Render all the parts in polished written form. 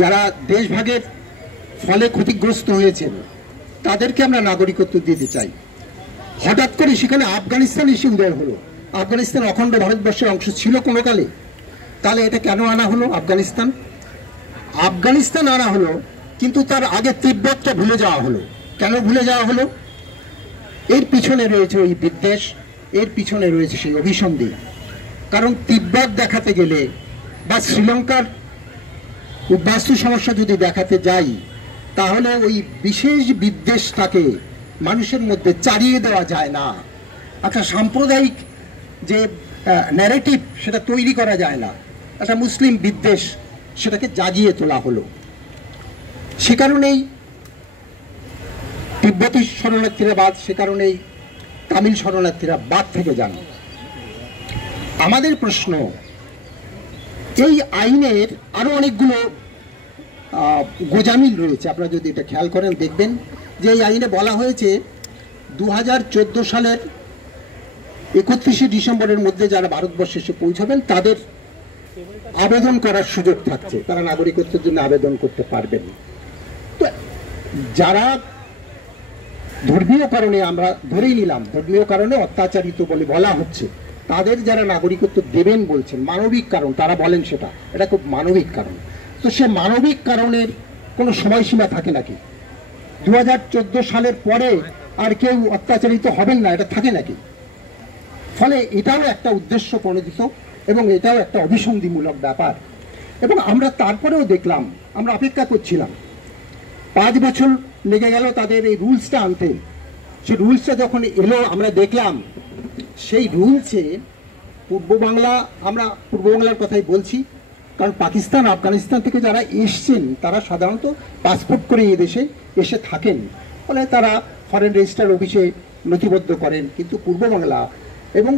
যারা দেশভাগের ফলে ক্ষতিগ্রস্ত হয়েছেন তাদেরকে আমরা নাগরিকত্ব দিতে চাই। হঠাৎ করে সেখানে আফগানিস্তান এসে উদয় হলো। আফগানিস্তান অখণ্ড ভারতবর্ষের অংশ ছিল কোনো কালে, তাহলে এটা কেন আনা হলো? আফগানিস্তান আনা হলো, কিন্তু তার আগে তিব্বতটা ভুলে যাওয়া হলো। কেন ভুলে যাওয়া হলো? এর পিছনে রয়েছে ওই বিদ্বেষ, এর পিছনে রয়েছে সেই অভিসন্ধি। কারণ তিব্বত দেখাতে গেলে বা শ্রীলঙ্কার বাস্তু সমস্যা যদি দেখাতে যাই, তাহলে ওই বিশেষ বিদ্বেষটাকে মানুষের মধ্যে চালিয়ে দেওয়া যায় না। একটা সাম্প্রদায়িক যে ন্যারেটিভ সেটা তৈরি করা যায় না। একটা মুসলিম বিদ্বেষ সেটাকে জাগিয়ে তোলা হলো। সে কারণেই তিব্বতী শরণার্থীরা বাদ, সে কারণেই তামিল শরণার্থীরা বাদ থেকে যান। আমাদের প্রশ্ন, এই আইনের আরো অনেকগুলো গোজামিল রয়েছে। আপনারা যদি এটা খেয়াল করেন দেখবেন যে এই আইনে বলা হয়েছে 2014 সালের 31শে ডিসেম্বরের মধ্যে যারা ভারতবর্ষে এসে পৌঁছাবেন তাদের আবেদন করার সুযোগ থাকছে, তারা নাগরিকত্বের জন্য আবেদন করতে পারবেন। তো যারা ধর্মীয় কারণে, আমরা ধরেই নিলাম ধর্মীয় কারণে অত্যাচারিত বলে বলা হচ্ছে, তাদের যারা নাগরিকত্ব দেবেন বলছেন, মানবিক কারণ তারা বলেন, এটা খুব মানবিক কারণ। তো সে মানবিক কারণের কোনো সময়সীমা থাকে নাকি? 2014 সালের পরে আর কেউ অত্যাচারিত হবেন না, এটা থাকে নাকি? ফলে এটাও একটা উদ্দেশ্য প্রণোদিত এবং এটাও একটা অভিসন্ধিমূলক ব্যাপার। এবং আমরা তারপরেও দেখলাম, আমরা অপেক্ষা করছিলাম, 5 বছর লেগে গেল তাদের এই রুলসটা আনতে। সেই রুলসটা যখন এলো আমরা দেখলাম সেই রুলসে পূর্ব বাংলা, আমরা পূর্ব বাংলার কথাই বলছি, কারণ পাকিস্তান আফগানিস্তান থেকে যারা এসছেন তারা সাধারণত পাসপোর্ট করে এই দেশে এসে থাকেন, ফলে তারা ফরেন রেজিস্ট্রার অফিসে নথিবদ্ধ করেন। কিন্তু পূর্ব বাংলা এবং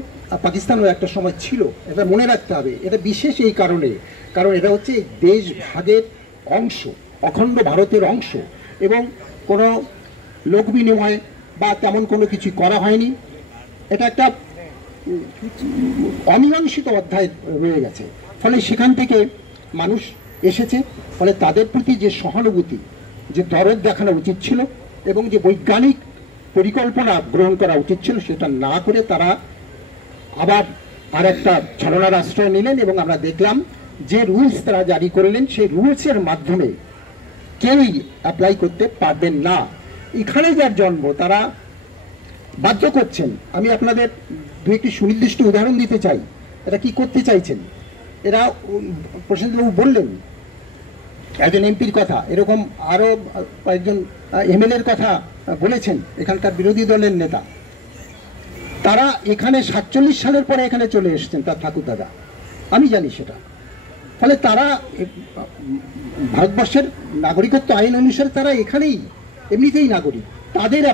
পাকিস্তানও একটা সময় ছিল, এটা মনে রাখতে হবে। এটা বিশেষ এই কারণে, কারণ এটা হচ্ছে দেশ ভাগের অংশ, অখণ্ড ভারতের অংশ, এবং কোনো লোক বিনিময় বা তেমন কোনো কিছু করা হয়নি। এটা একটা অমীমাংসিত অধ্যায় রয়ে গেছে। ফলে সেখান থেকে মানুষ এসেছে, ফলে তাদের প্রতি যে সহানুভূতি, যে দরদ দেখানো উচিত ছিল এবং যে বৈজ্ঞানিক পরিকল্পনা গ্রহণ করা উচিত ছিল, সেটা না করে তারা আবার আর একটা ছলনার আশ্রয় নিলেন। এবং আমরা দেখলাম যে রুলস তারা জারি করলেন, সেই রুলসের মাধ্যমে কেউই অ্যাপ্লাই করতে পারবেন না। এখানে যার জন্ম তারা বাধ্য করছেন। আমি আপনাদের দু একটি সুনির্দিষ্ট উদাহরণ দিতে চাই। এটা কি করতে চাইছেন? এরা প্রশান্তবাবু বললেন একজন এমপির কথা, এরকম আরও কয়েকজন এমএলএর কথা বলেছেন, এখানকার বিরোধী দলের নেতা। তারা এখানে 47 সালের পরে এখানে চলে এসেছেন, তার ঠাকুরদাদা, আমি জানি সেটা। ফলে তারা ভারতবর্ষের নাগরিকত্ব আইন অনুসারে তারা এখানেই এমনিতেই নাগরিক। তাদের